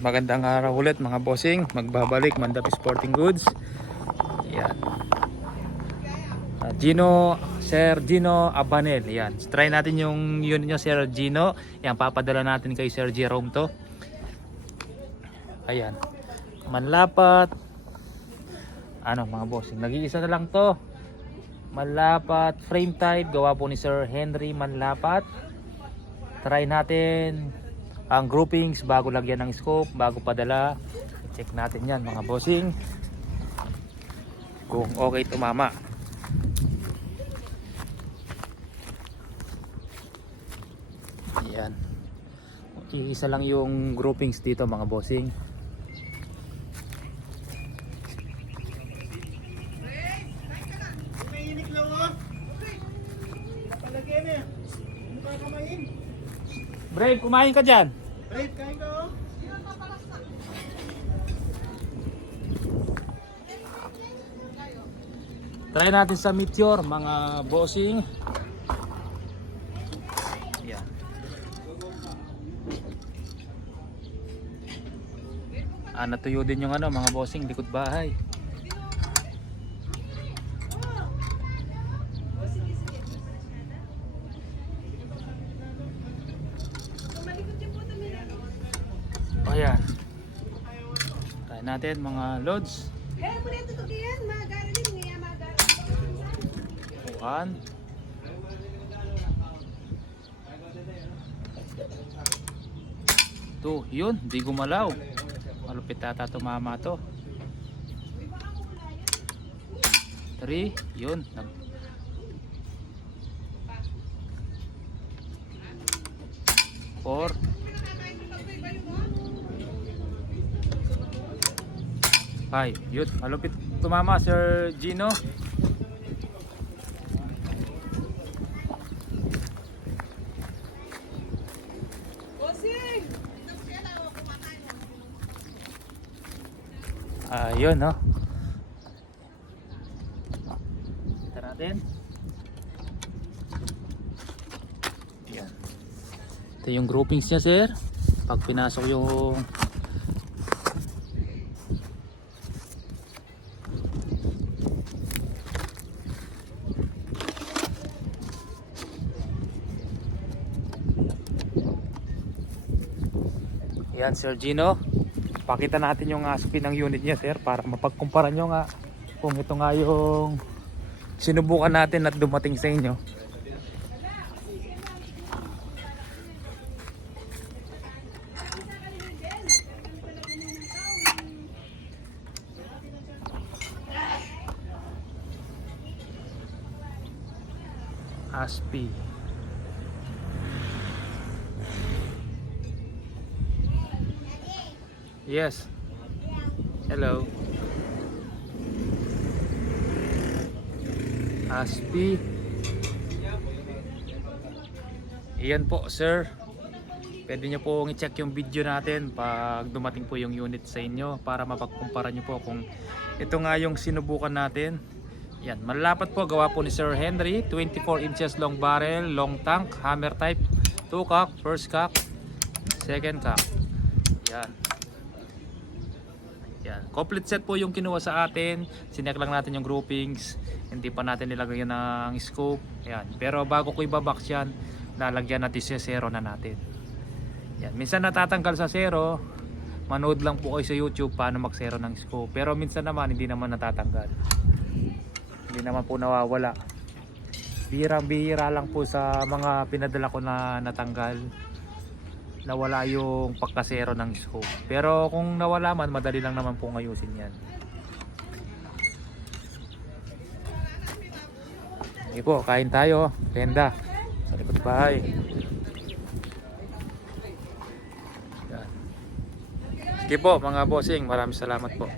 Magandang araw ulit mga bossing. Magbabalik Mandap Sporting Goods. Yan. Sir Gino Abanel. Yan. Try natin yung unit nyo, Sir Gino. Yan, papadala natin kay Sir Jerome to. Ayan. Manlapat. Ano mga bossing, nag-iisa na lang to. Manlapat frame type, gawa po ni Sir Henry Manlapat. Try natin ang groupings bago lagyan ng scope, bago padala. Check natin yan mga bossing kung okay tumama. Ayan, iisa lang yung groupings dito mga bossing. Brave, kumain ka dyan. Brave, kain ka oh. Try natin sa Meteor mga bossing. Yan. Natuyo din yung ano mga bossing, likod bahay. O yan. Try natin mga loads. 1 2, yun, di gumalaw. Malupit ata tumama to. 3, yun. 4, 5, yun. Malupit tumama, Sir Gino. Ayun, no? Kita natin. Yan. Ito yung groupings niya, sir. Pag pinasok yung yan, Sir Gino. Pakita natin yung spin ng unit niya, sir, para mapagkumpara nyo nga kung ito nga yung sinubukan natin at dumating sa inyo. ASPI. Yes. Hello. ASPI. Iyan po, sir. Pwede nyo po i-check yung video natin pag dumating po yung unit sa inyo para mapagkumpara nyo po kung ito nga yung sinubukan natin. Yan, malapat po, gawa po ni Sir Henry. 24 inches long barrel, long tank, hammer type, 2 cock, first cock, second cock. Yan. Yan. Complete set po yung kinuha sa atin. Sinek lang natin yung groupings. Hindi pa natin nilagay ng scope. Yan. Pero bago ko ibabox yan, lalagyan natin sa zero na natin. Yan. Minsan natatanggal sa zero. Manood lang po kayo sa YouTube paano mag zero ng scope. Pero minsan naman hindi naman natatanggal. Hindi naman po nawawala. Bihira lang po sa mga pinadala ko na natanggal. Nawala yung pagkasero ng scope. Pero kung nawala man, madali lang naman po ngayusin yan. Sige po, kain tayo. Tenda sa likod bahay. Yan. Sige po mga bossing, maraming salamat po.